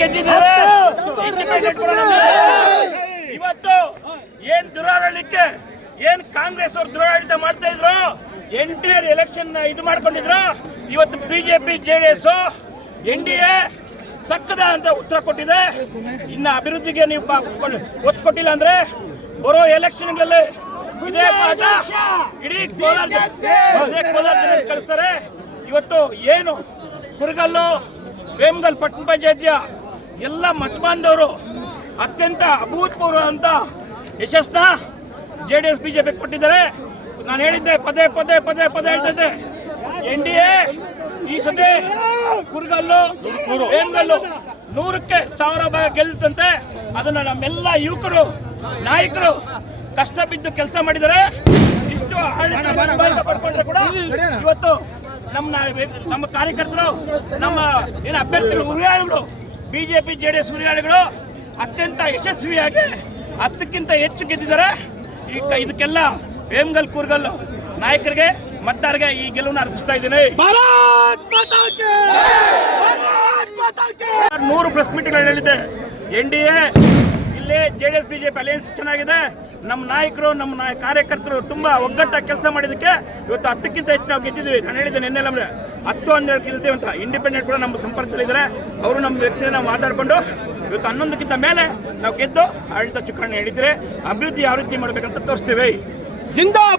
ಗೆದ್ದಿದ್ದಾರೆ. ಇವತ್ತು ಏನ್ ದುರಾಡಳಿಕೆ ಏನ್ ಕಾಂಗ್ರೆಸ್ ಅವ್ರು ದುರಾಡಳಿತ ಮಾಡ್ತಾ ಇದ್ರು? ಎಂಟೈರ್ ಎಲೆಕ್ಷನ್ ಇದು ಮಾಡ್ಕೊಂಡಿದ್ರು. ಇವತ್ತು BJP J D S N D A ತಕ್ಕದ ಅಂತ ಉತ್ತರ ಕೊಟ್ಟಿದೆ. ಇನ್ನ ಅಭಿವೃದ್ಧಿಗೆ ನೀವು ಒತ್ತು ಕೊಟ್ಟಿಲ್ಲ ಅಂದ್ರೆ ಬರೋ ಎಲೆಕ್ಷನ್ಗಳಲ್ಲಿ ಇದೇ ಪಾಠ. ಇಡೀ ಕೋಲಾರ ಕೋಲಾರ ಕಳಿಸ್ತಾರೆ. ಇವತ್ತು ಏನು ಕುರುಗಲ್ಲು ವೇಮಗಲ್ ಪಟ್ಟಣ ಪಂಚಾಯತಿಯ ಎಲ್ಲ ಮತ ಬಾಂಧವರು ಅತ್ಯಂತ ಅಭೂತಪೂರ್ವ ಅಂತ ಯಶಸ್ನ ಜೆ ಡಿ ಎಸ್ ಬಿಜೆಪಿ ಕೊಟ್ಟಿದ್ದಾರೆ. ನಾನು ಹೇಳಿದ್ದೆ, ಪದೇ ಪದೇ ಪದೇ ಪದೇ ಹೇಳ್ತಿದ್ದೆ. ಎನ್ ಡಿ ಎ ಈ ಸತಿ ಕುರ್ಗಲ್ಲು ಏನ್ಗಲ್ಲು ನೂರಕ್ಕೆ ಸಾವಿರ ಭಾಗ ಗೆಲ್ತಂತೆ ಅದನ್ನ ನಮ್ಮೆಲ್ಲ ಯುವಕರು, ನಾಯಕರು ಕಷ್ಟ ಬಿದ್ದು ಕೆಲಸ ಮಾಡಿದ್ದಾರೆ. ಇಷ್ಟು ಆಡಳಿತ ಪಡ್ಕೊಂಡ್ರೆ ಕೂಡ ಇವತ್ತು ನಮ್ಮ ನಮ್ಮ ಕಾರ್ಯಕರ್ತರು, ನಮ್ಮ ಏನು ಅಭ್ಯರ್ಥಿಗಳು ಉರಿಯಾಳಿಗಳು ಬಿಜೆಪಿ ಜೆ ಡಿ ಎಸ್ ಉರಿಯಾಳಿಗಳು ಅತ್ಯಂತ ಯಶಸ್ವಿಯಾಗಿ ಹತ್ತಕ್ಕಿಂತ ಹೆಚ್ಚು ಗೆದ್ದಿದ್ದಾರೆ. ಈಗ ಇದಕ್ಕೆಲ್ಲ ವೇಮಗಲ್ ಕೂರ್ಗಲ್ ನಾಯಕರಿಗೆ ಮತದಾರರಿಗೆ ಈ ಗೆಲುವನ್ನು ಅರ್ಪಿಸ್ತಾ ಇದ್ದೀನಿ. ನೂರು ಪ್ರೆಸ್ ಮೀಟ್ಗಳು ಹೇಳಿದೆ. ಎನ್ ಡಿ ಎ ಇಲ್ಲಿ J D S BJP alliance ಚೆನ್ನಾಗಿದೆ. ನಮ್ಮ ನಾಯಕರು ನಮ್ಮ ಕಾರ್ಯಕರ್ತರು ತುಂಬಾ ಒಗ್ಗಟ್ಟಾಗಿ ಕೆಲಸ ಮಾಡಿದ್ದಕ್ಕೆ ಇವತ್ತು ಹತ್ತಕ್ಕಿಂತ ಹೆಚ್ಚು ನಾವು ಗೆದ್ದಿದ್ದೀವಿ. ನಾನು ಹೇಳಿದ್ದೆ ನಿನ್ನೆ ನಮ್ಗೆ. ಹತ್ತು ಹನ್ನೆರಡು ಕಿಲ್ತೀವಿ ಅಂತ. ಇಂಡಿಪೆಂಡೆಂಟ್ ಕೂಡ ನಮ್ಮ ಸಂಪರ್ಕದಲ್ಲಿದ್ದಾರೆ ಅವರು ನಮ್ಮ ವ್ಯಕ್ತಿನ ಮಾತಾಡಿಕೊಂಡು ಇವತ್ತು ಹನ್ನೊಂದಕ್ಕಿಂತ ಮೇಲೆ ನಾವು ಗೆದ್ದು ಆಡಳಿತ ಚುಕ್ಕಾಣಿ ಹಿಡಿದ್ರೆ ಅಭಿವೃದ್ಧಿ ಯಾವ ರೀತಿ ಮಾಡಬೇಕಂತ ತೋರಿಸ್ತೀವಿ. ಜಿಂದಾಬಾದ್!